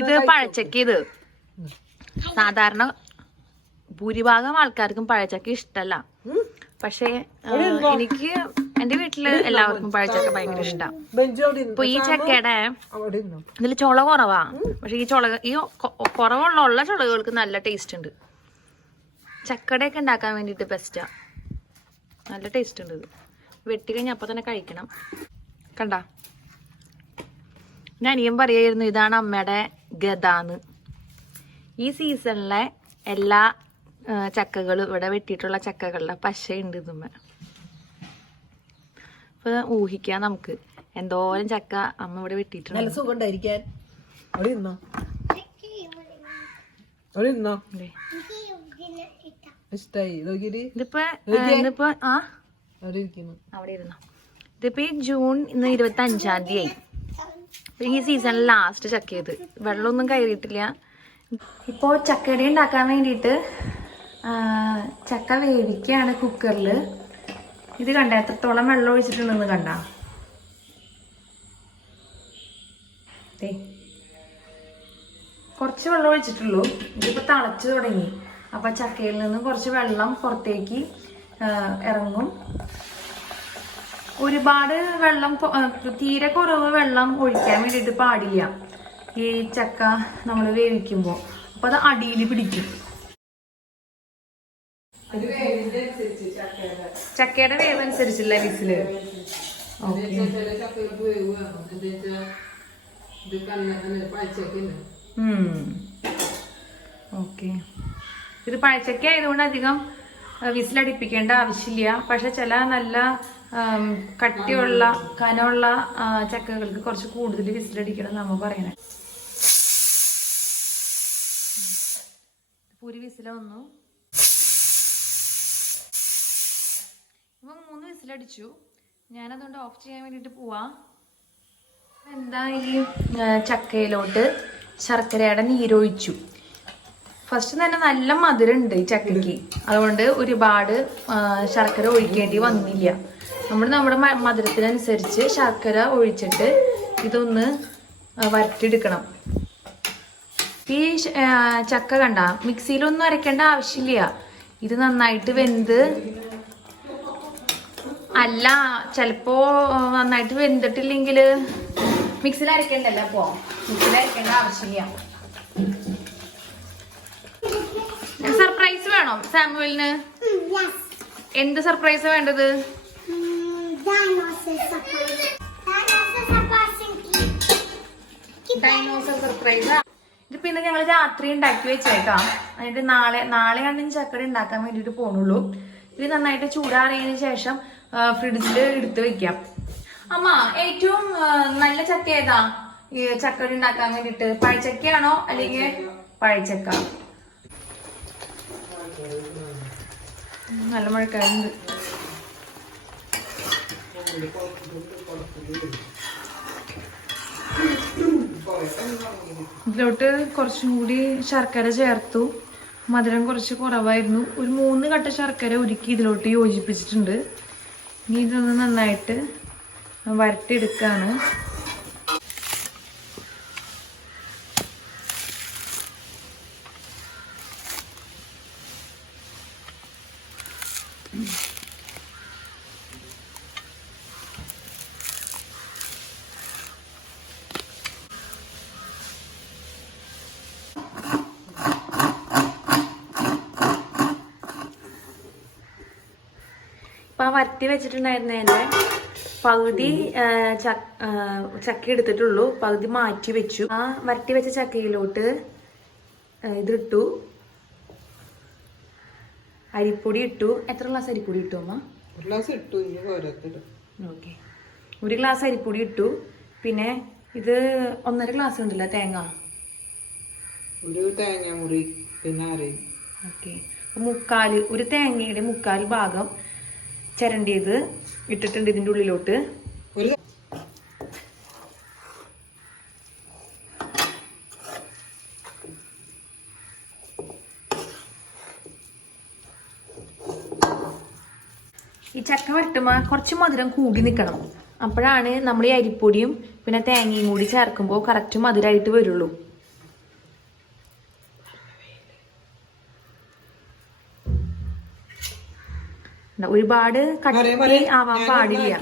ഇത് പഴച്ചക്ക. ഇത് സാധാരണ ഭൂരിഭാഗം ആൾക്കാർക്കും പഴച്ചക്ക ഇഷ്ടല്ല. പക്ഷെ എനിക്ക് എന്റെ വീട്ടില് എല്ലാവർക്കും പഴച്ചക്ക ഭയങ്കര ഇഷ്ടമാണ്. ഇപ്പൊ ഈ ചക്കയുടെ ഇതില് ചുള കുറവാ. പക്ഷെ ഈ കുറവുള്ള ചുളകൾക്ക് നല്ല ടേസ്റ്റ് ഉണ്ട്. ചക്കടയൊക്കെ ഉണ്ടാക്കാൻ വേണ്ടിട്ട് ബെസ്റ്റാ. നല്ല ടേസ്റ്റ് ഉണ്ട്. ഇത് വെട്ടി കഴിഞ്ഞ അപ്പൊ തന്നെ കഴിക്കണം. കണ്ട, ഞാൻ അനിയൻ പറയായിരുന്നു ഇതാണ് അമ്മയുടെ ഗതാന്ന്. ഈ സീസണിലെ എല്ലാ ചക്കകളും ഇവിടെ വെട്ടിയിട്ടുള്ള ചക്കകളുടെ പശയുണ്ട് ഇതുമ്മ. അപ്പൊ ഊഹിക്കാം നമുക്ക് എന്തോരം ചക്ക അമ്മ ഇവിടെ വെട്ടിയിട്ടുണ്ട്. നല്ല സുഖം ഉണ്ടായിരിക്കാൻ. ഇതിപ്പോ ജൂൺ ഇന്ന് 25-ാം തീയതി. ഈ സീസണിൽ ലാസ്റ്റ് ചക്ക. ഇത് വെള്ളമൊന്നും കയറിയിട്ടില്ല. ഇപ്പോ ചക്കടി ഉണ്ടാക്കാൻ വേണ്ടിയിട്ട് ചക്ക വേവിക്കുകയാണ് കുക്കറിൽ. ഇത് കണ്ട എത്രത്തോളം വെള്ളം ഒഴിച്ചിട്ടുണ്ടെന്ന് കണ്ട. കുറച്ച് വെള്ളം ഒഴിച്ചിട്ടുള്ളൂ. ഇതിപ്പോ തിളച്ചു തുടങ്ങി. അപ്പൊ ചക്കയിൽ നിന്ന് കുറച്ച് വെള്ളം പുറത്തേക്ക് ഇറങ്ങും. ഒരുപാട് വെള്ളം, തീരെ കുറവ് വെള്ളം ഒഴിക്കാൻ വേണ്ടിയിട്ട് പാടില്ല ഈ ചക്ക നമ്മൾ വേവിക്കുമ്പോ. അപ്പൊ അത് അടിയിൽ പിടിക്കും. ചക്കയുടെ വേവ് അനുസരിച്ചില്ല വിസില്. ഓക്കെ. ഇത് പഴച്ചക്ക ആയതുകൊണ്ട് അധികം വിസിലടിപ്പിക്കേണ്ട ആവശ്യമില്ല. പക്ഷെ ചില നല്ല കട്ടിയുള്ള കനമുള്ള ചക്കകൾക്ക് കുറച്ച് കൂടുതൽ വിസിലടിക്കണം നമ്മ പറയണേ. ഒരു വിസില വന്നു. ഇപ്പൊ 3 വിസിലടിച്ചു. ഞാനതുകൊണ്ട് ഓഫ് ചെയ്യാൻ വേണ്ടിട്ട് പോവാ. എന്താ ഈ ചക്കയിലോട്ട് ശർക്കരയുടെ നീരൊഴിച്ചു. ഫസ്റ്റ് തന്നെ നല്ല മധുരമുണ്ട് ഈ ചക്കയ്ക്ക്. അതുകൊണ്ട് ഒരുപാട് ശർക്കര ഒഴിക്കേണ്ടി വന്നില്ല. നമ്മുടെ മധുരത്തിനനുസരിച്ച് ശർക്കര ഒഴിച്ചിട്ട് ഇതൊന്ന് വരട്ടിയെടുക്കണം. ഈ ചക്ക കണ്ട മിക്സിയിലൊന്നും അരയ്ക്കേണ്ട ആവശ്യമില്ല. ഇത് നന്നായിട്ട് വെന്ത്, അല്ല ചിലപ്പോ നന്നായിട്ട് വെന്തിട്ടില്ലെങ്കിൽ മിക്സിയിൽ അരയ്ക്കണ്ടല്ലോ. അപ്പോ മിക്സിയിൽ അരയ്ക്കേണ്ട ആവശ്യമില്ല. സർപ്രൈസ് വേണോ സാമുവലിന്? എന്ത് സർപ്രൈസ് വേണ്ടത്? Dinosaur surprise. ഇതിപ്പോ ഇന്ന് ഞങ്ങൾ രാത്രി ഉണ്ടാക്കി വെച്ചേക്കാം. എന്നിട്ട് നാളെയാണ് ചക്കര ഉണ്ടാക്കാൻ വേണ്ടിട്ട് പോണുള്ളൂ. ഇത് നന്നായിട്ട് ചൂടാറിയതിനു ശേഷം ഫ്രിഡ്ജിൽ എടുത്ത് വെക്കാം. അമ്മ, ഏറ്റവും നല്ല ചക്ക ഏതാ ഈ ചക്കര ഉണ്ടാക്കാൻ വേണ്ടിട്ട്? പഴച്ചക്കയാണോ അല്ലെങ്കിൽ പഴച്ചക്ക? നല്ല മഴക്കാറുണ്ട്. ഇതിലോട്ട് കുറച്ചും കൂടി ശർക്കര ചേർത്തു. മധുരം കുറച്ച് കുറവായിരുന്നു. ഒരു 3 കട്ട ശർക്കര ഉരുക്കി ഇതിലോട്ട് യോജിപ്പിച്ചിട്ടുണ്ട്. ഇനി ഇതൊന്ന് നന്നായിട്ട് വരട്ടിയെടുക്കാണ്. ഇപ്പൊ വരട്ടി വെച്ചിട്ടുണ്ടായിരുന്നതിന്റെ പകുതി ചക്ക എടുത്തിട്ടുള്ളൂ, പകുതി മാറ്റി വെച്ചു. ആ വരട്ടി വെച്ച ചക്കയിലോട്ട് ഇതിട്ടു, അരിപ്പൊടി ഇട്ടു. എത്ര ഗ്ലാസ് അരിപ്പൊടി ഇട്ടു അമ്മ? ഓക്കെ, 1 ഗ്ലാസ് അരിപ്പൊടി ഇട്ടു. പിന്നെ ഇത് 1.5 ഗ്ലാസ് ഉണ്ടല്ലോ തേങ്ങ, മുറി. പിന്നെ ഓക്കെ, ഒരു തേങ്ങയുടെ 1/4 ഭാഗം ചിരണ്ടിയത് ഇട്ടിട്ടുണ്ട് ഇതിന്റെ ഉള്ളിലോട്ട്. ഈ ചക്ക വരട്ടുമ്പോ കുറച്ച് മധുരം കൂടി നിൽക്കണം. അപ്പോഴാണ് നമ്മൾ ഈ അരിപ്പൊടിയും പിന്നെ തേങ്ങയും കൂടി ചേർക്കുമ്പോൾ കറക്റ്റ് മധുരമായിട്ട് വരുള്ളൂ. ഒരുപാട് കട്ടി ആവാൻ പാടില്ല.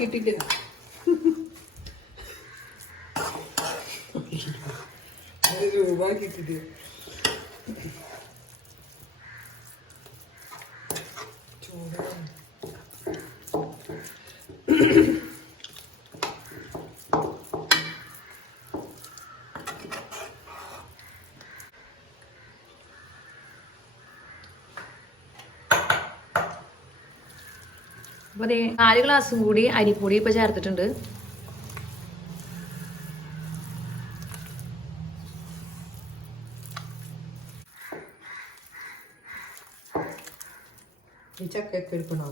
അപ്പൊ 4 ഗ്ലാസും കൂടി അരിപ്പൊടി ഇപ്പൊ ചേർത്തിട്ടുണ്ട്. ചക്കൊക്കെ എടുക്കണോ?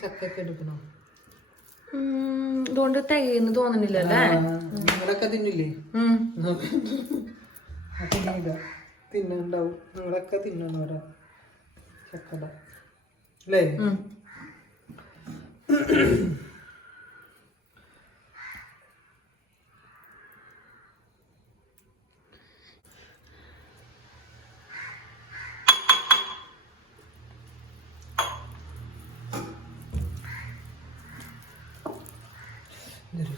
ചക്കൊക്കെ എടുക്കണോ? ഇതുകൊണ്ട് തികയെന്ന് തോന്നുന്നില്ലല്ലേ? നിങ്ങളൊക്കെ തിന്നില്ലേ? തിന്നുണ്ടാവും. നിങ്ങളൊക്കെ തിന്നണോരാ ചക്കട അല്ലേ?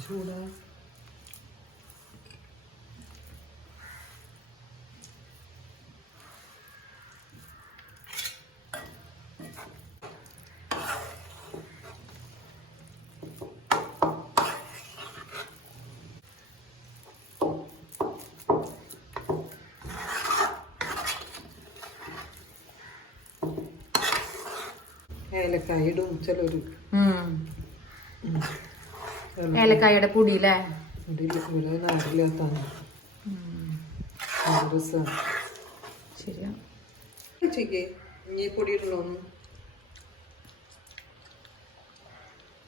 ചൂടാ. ഏലക്കായ ഇടും ചിലര്. ഏലക്കായയുടെ പൊടിയില്ലേ? നാട്ടിലെത്താൻ ശരിയാ. ഇനി പൊടി ഇടണോന്ന്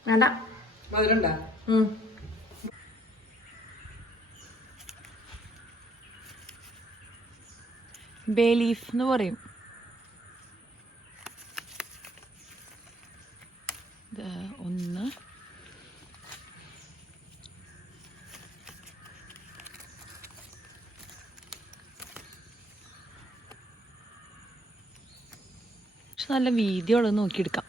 വേണ്ട. മധുരണ്ടാ? ബേ ലീഫ് എന്ന് പറയും. ഒന്ന്, പക്ഷെ നല്ല വീതിയുള്ളത് നോക്കിയെടുക്കാം.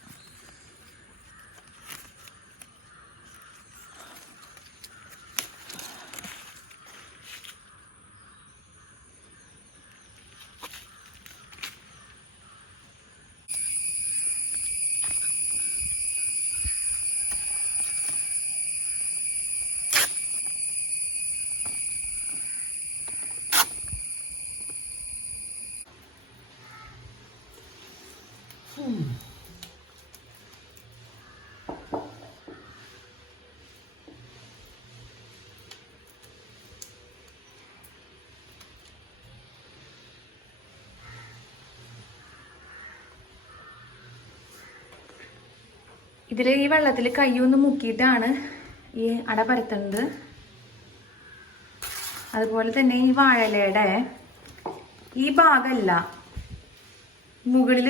ഇതിൽ ഈ വെള്ളത്തിൽ കൈയൊന്ന് മുക്കിയിട്ടാണ് ഈ അട പരത്തുന്നത്. അതുപോലെ തന്നെ ഈ വാഴയിലയുടെ ഈ ഭാഗമല്ല, മുകളിൽ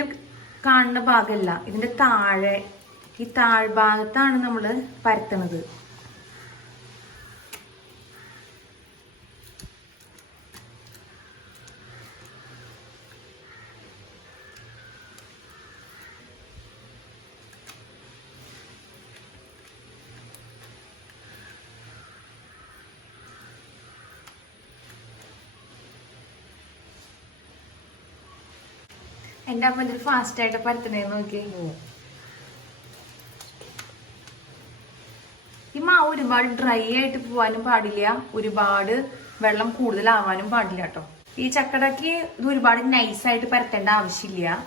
കാണുന്ന ഭാഗമല്ല, ഇതിന്റെ താഴെ ഈ താഴ്ഭാഗത്താണ് നമ്മൾ പരത്തണത്. എന്റെ അമ്മ ഇതിൽ ഫാസ്റ്റ് ആയിട്ട് പരത്തണേ നോക്കി. ഈ മാവ് ഒരുപാട് ഡ്രൈ ആയിട്ട് പോവാനും പാടില്ല, ഒരുപാട് വെള്ളം കൂടുതലാവാനും പാടില്ല കേട്ടോ. ഈ ചക്കടക്ക് ഇത് ഒരുപാട് നൈസായിട്ട് പരത്തേണ്ട ആവശ്യമില്ല.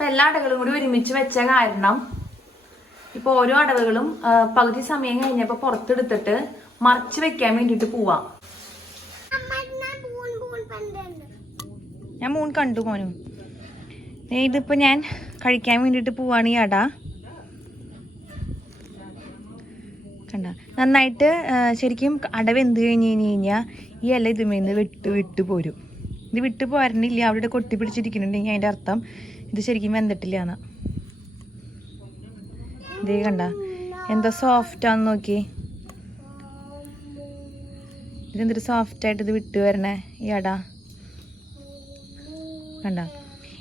അപ്പം എല്ലാ അടകളും കൂടി ഒരുമിച്ച് വെച്ച കാരണം ഇപ്പോൾ ഓരോ അടവുകളും പകുതി സമയം കഴിഞ്ഞപ്പോൾ പുറത്തെടുത്തിട്ട് മറിച്ച് വെക്കാൻ വേണ്ടിയിട്ട് പോവാം. ഞാൻ മൂൺ കണ്ടു മോനും. ഇതിപ്പോൾ ഞാൻ കഴിക്കാൻ വേണ്ടിയിട്ട് പോവാണ് ഈ അട. കണ്ട നന്നായിട്ട് ശരിക്കും അട വെന്ത് കഴിഞ്ഞാൽ ഈ ഇല ഇതുമേന്ന് വിട്ട് പോരും. ഇത് വിട്ട് പോരണില്ല, അവിടെ കൊട്ടി പിടിച്ചിരിക്കുന്നുണ്ടെങ്കിൽ അതിൻ്റെ അർത്ഥം ഇത് ശരിക്കും വെന്തിട്ടില്ല എന്നാ. ഇതേ കണ്ട എന്താ സോഫ്റ്റാന്ന് നോക്കി. ഇതെന്തൊരു സോഫ്റ്റായിട്ട് ഇത് വിട്ട് വരണേ ഈ അട. കണ്ട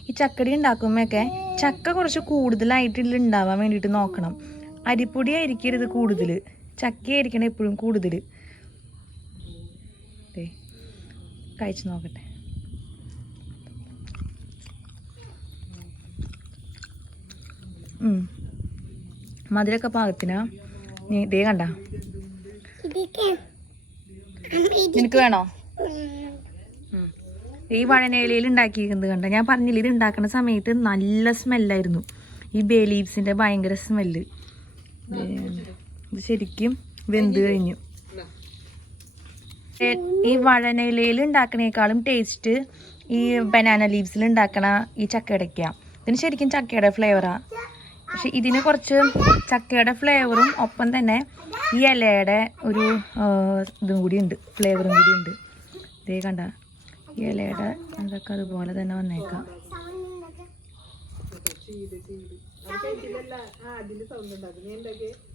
ഈ ചക്കടി ഉണ്ടാക്കുമ്പോഴൊക്കെ ചക്ക കുറച്ച് കൂടുതലായിട്ട് ഉണ്ടാവാൻ വേണ്ടിയിട്ട് നോക്കണം. അരിപ്പൊടി ആയിരിക്കരുത് കൂടുതൽ, ചക്കയായിരിക്കണം എപ്പോഴും കൂടുതൽ. കഴിച്ചു നോക്കട്ടെ. മധുരമൊക്കെ പാകത്തിനാ. ഇതേ കണ്ട നിനക്ക് വേണോ? ഈ വഴനയിലയിൽ ഉണ്ടാക്കിയിരിക്കുന്നത് കണ്ട. ഞാൻ പറഞ്ഞില്ല ഇത് ഉണ്ടാക്കുന്ന സമയത്ത് നല്ല സ്മെല്ലായിരുന്നു. ഈ ബേ ലീവ്സിൻ്റെ ഭയങ്കര സ്മെല്ല്. ഇത് ശരിക്കും വെന്ത് കഴിഞ്ഞു. ഈ വഴനയിലയിൽ ഉണ്ടാക്കണേക്കാളും ടേസ്റ്റ് ഈ ബനാന ലീവ്സിൽ ഉണ്ടാക്കണ ഈ ചക്കയടയ്ക്ക. ഇതിന് ശരിക്കും ചക്കയുടെ ഫ്ലേവറാണ്. പക്ഷെ ഇതിന് കുറച്ച് ചക്കയുടെ ഫ്ലേവറും ഒപ്പം തന്നെ ഈ ഇലയുടെ ഒരു ഇതും കൂടി ഉണ്ട്, ഫ്ലേവറും കൂടി ഉണ്ട്. ഇതേ കണ്ട ഈ ഇലയുടെ അതൊക്കെ അതുപോലെ തന്നെ വന്നേക്കാം. അതിന്റെ സൗണ്ട് ഉണ്ടാക്കും.